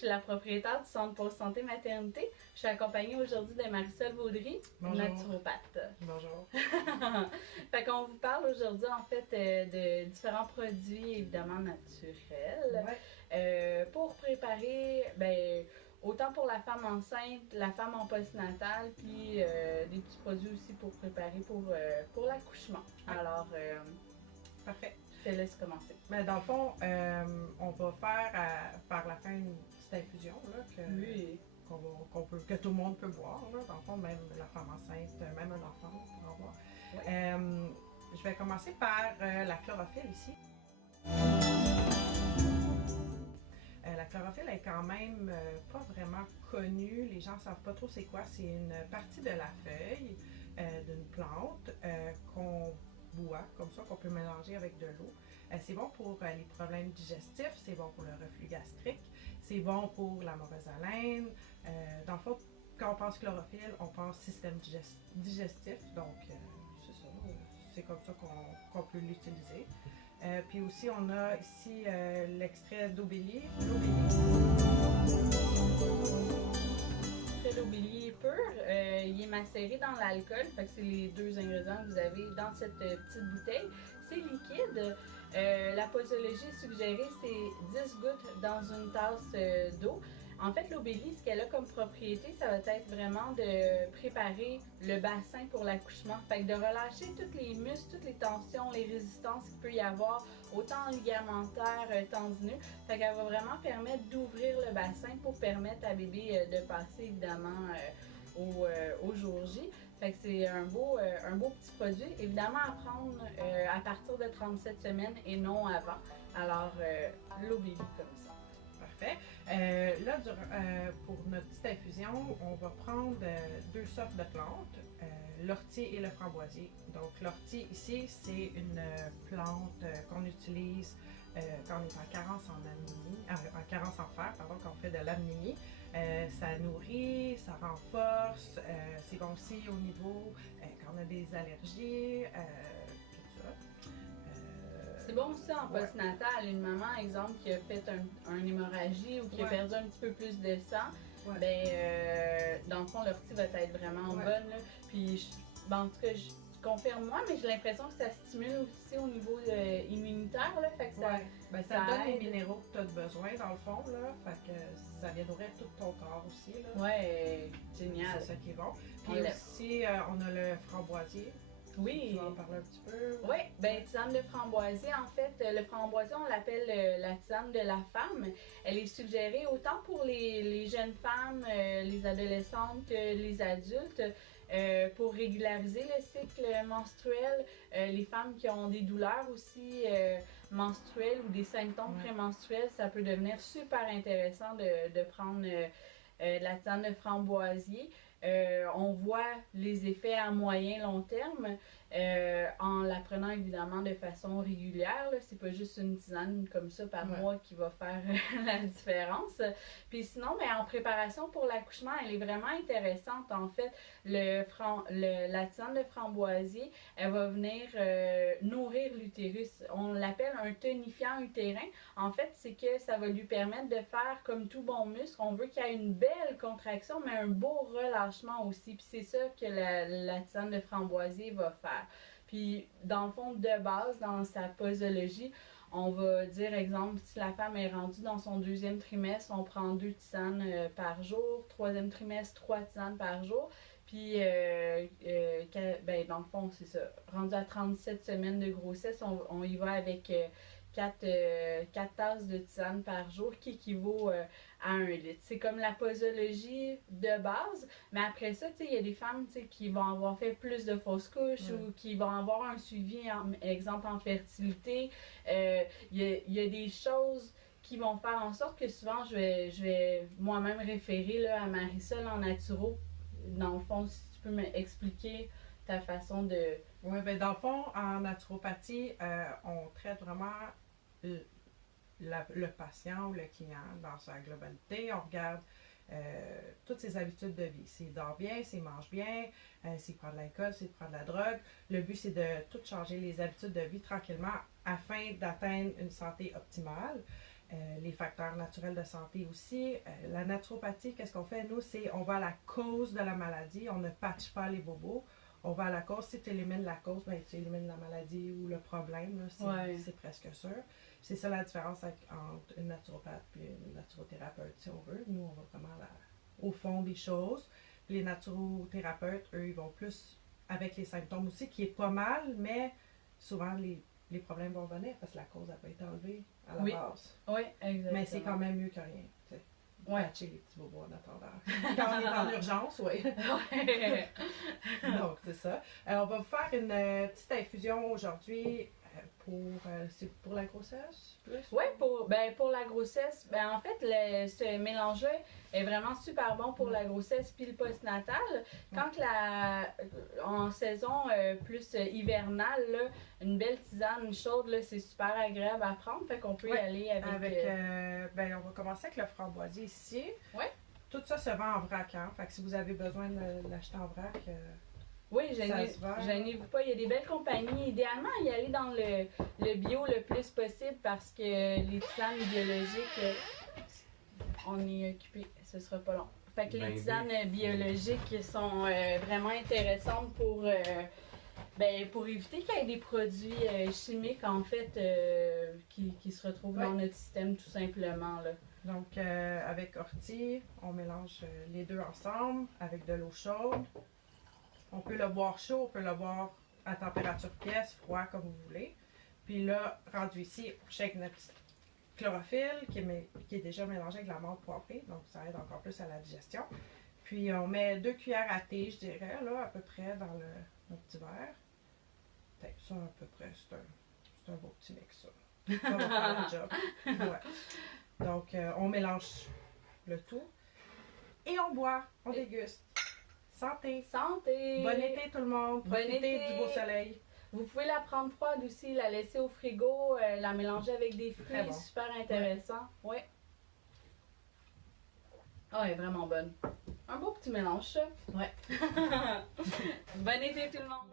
suis la propriétaire du Centre pour santé maternité. Je suis accompagnée aujourd'hui de Marisol Vaudry, naturopathe. Bonjour. Fait qu'on vous parle aujourd'hui en fait de différents produits évidemment naturels pour préparer, autant pour la femme enceinte, la femme en postnatal, puis des petits produits aussi pour préparer pour l'accouchement. Alors, parfait. Je te laisse commencer. Mais dans le fond, on va faire par la fin une petite infusion là, que tout le monde peut boire. Là. Dans le fond, même la femme enceinte, même un enfant peut en boire. Ouais. Je vais commencer par la chlorophylle ici. La chlorophylle est quand même pas vraiment connue. Les gens ne savent pas trop c'est quoi. C'est une partie de la feuille d'une plante qu'on boit, comme ça, qu'on peut mélanger avec de l'eau. C'est bon pour les problèmes digestifs, c'est bon pour le reflux gastrique, c'est bon pour la mauvaise haleine. Dans le fond, quand on pense chlorophylle, on pense système digestif, donc c'est ça, c'est comme ça qu'on peut l'utiliser. Puis aussi, on a ici l'extrait d'aubilier. L'aubilier pur, il est macéré dans l'alcool, fait que c'est les deux ingrédients que vous avez dans cette petite bouteille. C'est liquide. La posologie suggérée, c'est 10 gouttes dans une tasse d'eau. En fait, l'aubilier, ce qu'elle a comme propriété, ça va être vraiment de préparer le bassin pour l'accouchement. Fait que de relâcher tous les muscles, toutes les tensions, les résistances qu'il peut y avoir, autant ligamentaires, tendineux. Fait qu'elle va vraiment permettre d'ouvrir le bassin pour permettre à bébé de passer évidemment au jour J. Fait que c'est un beau petit produit. Évidemment à prendre à partir de 37 semaines et non avant. Alors, l'aubilier comme ça. Parfait. Là, pour notre petite infusion, on va prendre deux sortes de plantes, l'ortie et le framboisier. Donc, l'ortie ici, c'est une plante qu'on utilise quand on est en carence en carence en fer, pardon, quand on fait de l'anémie. Ça nourrit, ça renforce, c'est bon aussi au niveau quand on a des allergies, tout ça. C'est bon aussi en postnatal, une maman, exemple, qui a fait un hémorragie ou qui a perdu un petit peu plus de sang, dans le fond, l'ortie va être vraiment bonne. Là. Puis, en tout cas, je confirme moi, mais j'ai l'impression que ça stimule aussi au niveau immunitaire. Là, fait que ça donne les minéraux que tu as besoin, dans le fond. Là, fait que ça vient nourrir tout ton corps aussi. Là. Ouais, génial. C'est ça qui est bon. Puis aussi, on a le framboisier. Oui. Tu vas en parler un petit peu? Oui, tisane de framboisier, en fait, le framboisier, on l'appelle la tisane de la femme. Elle est suggérée autant pour les jeunes femmes, les adolescentes que les adultes, pour régulariser le cycle menstruel. Les femmes qui ont des douleurs aussi menstruelles ou des symptômes prémenstruels, ça peut devenir super intéressant de prendre la tisane de framboisier. On voit les effets à moyen long terme en la prenant évidemment de façon régulière. C'est pas juste une tisane comme ça par mois qui va faire la différence. Puis sinon, en préparation pour l'accouchement, elle est vraiment intéressante. En fait, la tisane de framboisier, elle va venir nourrir l'utérus. On l'appelle un tonifiant utérin. En fait, c'est que ça va lui permettre de faire comme tout bon muscle. On veut qu'il y ait une belle contraction, mais un beau relâchement aussi. Puis c'est ça que la tisane de framboisier va faire. Puis, dans le fond, de base, dans sa posologie, on va dire, exemple, si la femme est rendue dans son 2e trimestre, on prend 2 tisanes par jour, 3e trimestre, 3 tisanes par jour. Puis, dans le fond, c'est ça. Rendu à 37 semaines de grossesse, on y va avec 4 tasses de tisane par jour qui équivaut à 1 litre. C'est comme la posologie de base, mais après ça, il y a des femmes qui vont avoir fait plus de fausses couches ou qui vont avoir un suivi, exemple en fertilité. Il y a des choses qui vont faire en sorte que souvent, je vais moi-même référer là, à Marisol en naturo. Dans le fond, si tu peux m'expliquer ta façon de... Oui, dans le fond, en naturopathie, on traite vraiment le patient ou le client dans sa globalité. On regarde toutes ses habitudes de vie. S'il dort bien, s'il mange bien, s'il prend de l'alcool, s'il prend de la drogue. Le but, c'est de tout changer les habitudes de vie tranquillement afin d'atteindre une santé optimale. les facteurs naturels de santé aussi. La naturopathie, qu'est-ce qu'on fait? Nous, c'est on va à la cause de la maladie, on ne patche pas les bobos. On va à la cause. Si tu élimines la cause, ben, tu élimines la maladie ou le problème. C'est presque sûr. C'est ça la différence entre une naturopathe et une naturothérapeute, si on veut. Nous, on va vraiment au fond des choses. Les naturothérapeutes, eux, ils vont plus avec les symptômes aussi, qui est pas mal, mais souvent les problèmes vont venir parce que la cause n'a pas été enlevée à la base. Oui, exactement. Mais c'est quand même mieux que rien. Ouais. Patcher les petits bobos en attendant. Quand on est en urgence, oui. Donc, c'est ça. On va vous faire une petite infusion aujourd'hui c'est pour la grossesse? Oui, pour la grossesse, en fait, ce mélange-là est vraiment super bon pour la grossesse puis le postnatal. Quand en saison plus hivernale, là, une belle tisane chaude, là, c'est super agréable à prendre. Fait qu'on peut y aller avec... on va commencer avec le framboisier ici. Oui. Tout ça se vend en vrac, hein? Fait que si vous avez besoin de l'acheter en vrac... oui, gênez-vous pas. Il y a des belles compagnies. Idéalement, y aller dans le bio le plus possible parce que les tisanes biologiques, on est occupé. Ce sera pas long. Fait que les tisanes biologiques sont vraiment intéressantes pour éviter qu'il y ait des produits chimiques, en fait, qui se retrouvent dans notre système, tout simplement, là. Donc, avec ortie, on mélange les deux ensemble avec de l'eau chaude. On peut le boire chaud, on peut le boire à température pièce, froid, comme vous voulez. Puis là, rendu ici, on shake notre chlorophylle qui est déjà mélangé avec la menthe poivrée, donc ça aide encore plus à la digestion. Puis on met 2 cuillères à thé, je dirais, là, à peu près dans notre petit verre. Peut-être ça, à peu près, c'est un beau petit mix, ça. Ça va faire le job. Ouais. Donc, on mélange le tout et on boit, on déguste. Santé! Santé! Bon été tout le monde! Profitez du beau soleil! Vous pouvez la prendre froide aussi, la laisser au frigo, la mélanger avec des fruits, bon. Super intéressant. Oui. Ah, elle est vraiment bonne. Un beau petit mélange, ça. Ouais. Bon été tout le monde!